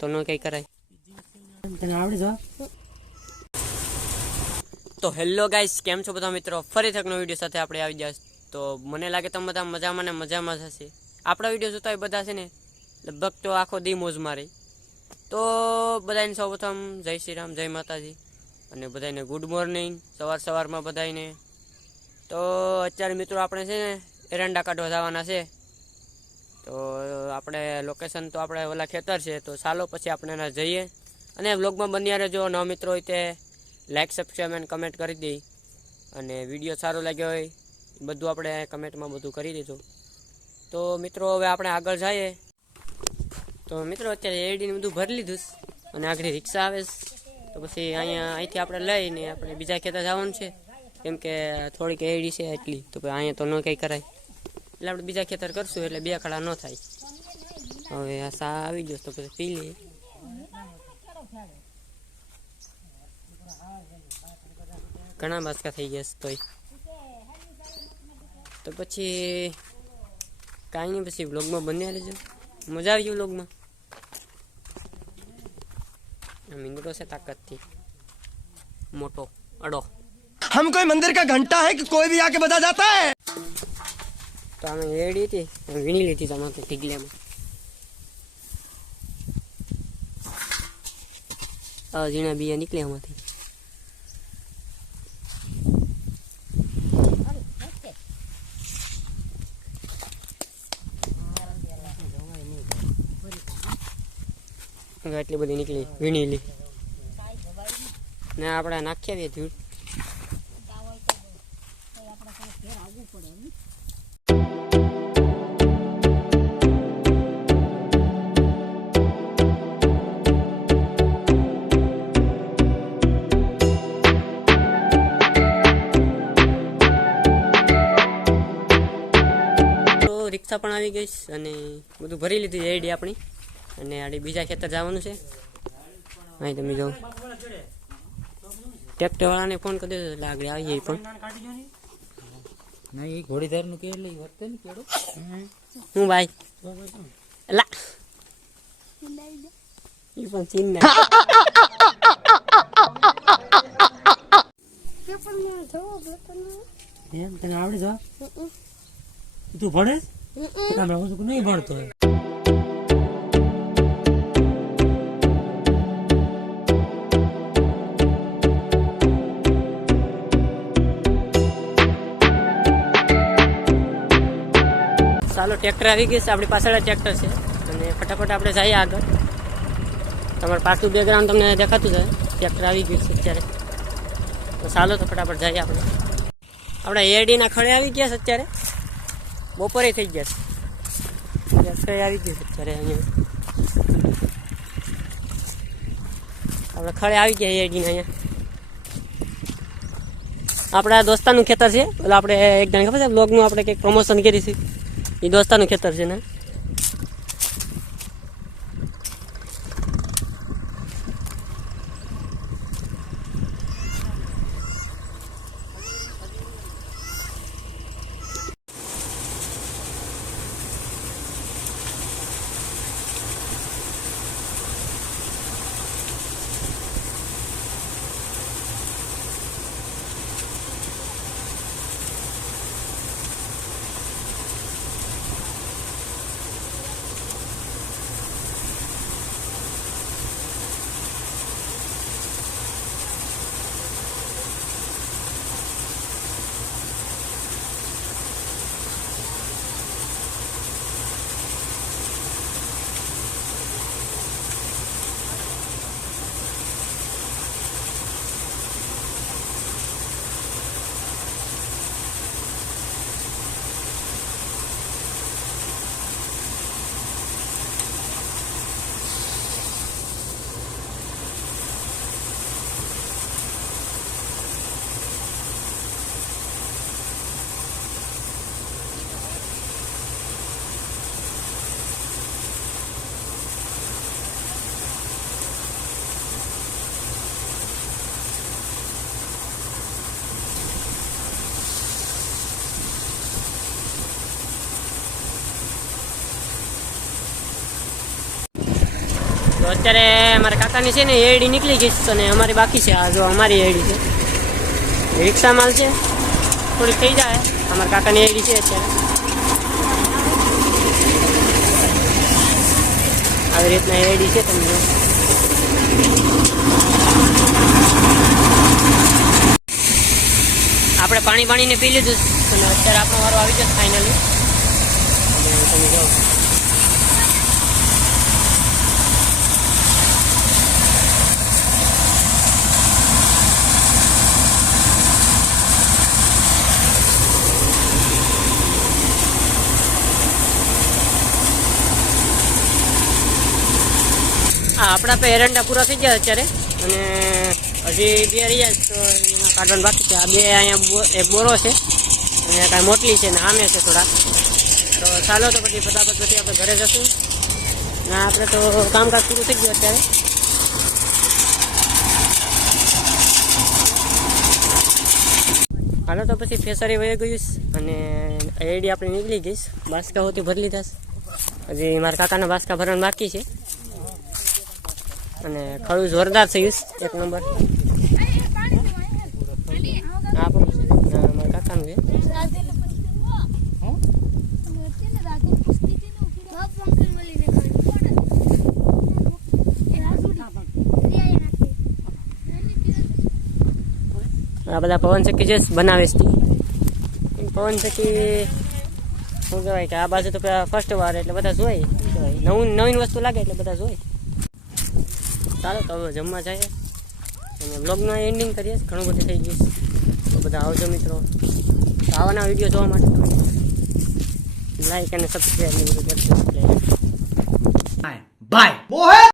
તો નો કઈ કરાય તને આવડી જો. તો હેલો ગાઈસ, કેમ છો બધા મિત્રો? ફરી એકનો વિડીયો સાથે આપણે આવી ગયા. તો મને લાગે તમે બધા મજામાં ને મજામાં જ હશે. આપણા વિડીયો જોતા હોય બધા છે ને લગભગ તો આખો દી મોજ મારે. તો બધાને સૌપ્રથમ જય શ્રી રામ, જય માતાજી, અને બધાને ગુડ મોર્નિંગ સવારમાં બધાને. તો અત્યારે મિત્રો આપણે છે ને એરંડા કાઢવા જવાના છે. તો આપણે લોકેશન તો આપણે ઓલા ખેતર છે. તો ચાલો પછી આપણે એના જઈએ અને વ્લોગમાં બન્યા રહેજો. નવા મિત્રો હોય તે લાઈક, સબસ્ક્રાઈબ અને કમેન્ટ કરી દઈ. અને વિડીયો સારો લાગ્યો હોય બધું આપણે કમેન્ટમાં બધું કરી દીધું. તો મિત્રો હવે આપણે આગળ જઈએ. તો મિત્રો અત્યારે એડીને બધું ભરી લીધું અને આગળ રિક્ષા આવે તો પછી અહીંથી આપણે લઈને આપણે બીજા ખેતર જવાનું છે. કેમ કે થોડીક એડી છે એટલી, તો અહીંયા તો ન કંઈ કરાય એટલે આપણે બીજા ખેતર કરશું એટલે બે ખડા ન થાય. હવે આ સા આવી ગયો તો પછી પી લઈએ. ઘણા બાસકા થઈ ગયા તોય તો પછી કાંઈ નહીં, પછી વ્લોગમાં બન્યા રહેજો. મજા આવી ગઈ વ્લોગમાં. મીંદડો છે તાકાતથી મોટો અડો. हम कोई मंदिर का घंटा है कि कोई भी आके बजा जाता है. તો અમે રેડી હતી, વીણી લીધી તમે તો ઢીગલામાં. ઝીણા બીયા નીકળ્યા આમાંથી. એટલી બધી નીકળી વીણીલી ને આપણે નાખી આવીએ ધૂળ. રિક્ષા પણ આવી ગઈ અને બધું ભરી લીધું એડી આપણી. અને આડી બીજા ખેતર જવાનું છે. અહીં તમે જો ટ્રેક્ટર વાળાને ફોન કરી દેજો એટલે આગળ આવીએ. પણ ના, એ ઘોડીધાર નું કે એટલે વર્તે ને કેડો. હું ભાઈ એલા એ પણ ચીન ને એમ તને આવડી જો. તું ભણે નહીં ભણતો. ચાલો ટ્રેક્ટર આવી ગઈ છે. આપણી પાછળ ટ્રેક્ટર છે અને ફટાફટ આપણે જઈએ આગળ. તમારું પાછું બેકગ્રાઉન્ડ તમને દેખાતું જાય. ટ્રેક્ટર આવી ગયું છે અત્યારે. તો ચાલો તો ફટાફટ જઈએ આપણે. આપણે એરડીના ખડે આવી ગયા છે અત્યારે. બપોરે થઈ ગયા છે. ખડે આવી ગયું છે અત્યારે. અહીંયા આપણે ખડે આવી ગયા એરડીના. અહીંયા આપણા દોસ્તાનું ખેતર છે. એટલે આપણે એક જણ ખબર છે બ્લોગનું આપણે કંઈક પ્રમોશન કરીશું. એ દોસ્તાનું ખેતર છે ને. અત્યારે અમારા કાકાની છે ને એડી નીકળી ગઈ છે અને અમારી બાકી છે. આ જો અમારી એડી છે, રિક્ષા માલ છે, થોડીક થઈ જાય. અમારા કાકાની એડી છે અત્યારે. આવી રીતના એડી છે. તમને આપણે પાણીને પી લીધું અને અત્યારે આપણો વારો આવી જશે ફાઇનલી. તમે જાઓ આપણા पे એરંડા પૂરા થઈ ગયા અત્યારે અને હજી 2 રહ્યા તો એમાં કાઢવાનું બાકી છે. આ 2 અહીંયા એક બોરો છે અને કાંઈ મોટલી છે ને આમે છે થોડા. તો ચાલો તો પછી ફટાફટ પછી આપણે ઘરે જશું. ના આપણે તો કામકાજ પૂરું થઈ ગયું અત્યારે. હાલો તો પછી ફેસરી વહી ગયું અને એડી આપણી નીકળી ગઈશ. બાસકા હોતી ભરી લીધા. હજી મારા કાકાના બાસકા ભરવાનું બાકી છે અને ખડું જોરદાર થયું, એક નંબર. હા પણ મારા કાકાનું છે. આ બધા પવન ચક્કી છે બનાવે છે. પવન ચક્કી શું કહેવાય કે આ બાજુ તો ફર્સ્ટ વાર એટલે બધા જોઈ નવીન વસ્તુ લાગે એટલે બધા જોઈ. ચાલો તો હવે જમવા જઈએ અને બ્લોગનું એન્ડિંગ કરીએ. ઘણું બધું થઈ ગયું. તો બધા આવજો મિત્રો. તો આવાના વિડીયો જોવા માટે તમે લાઈક અને સબસ્ક્રાઈબ ને બધું કરજો. बाय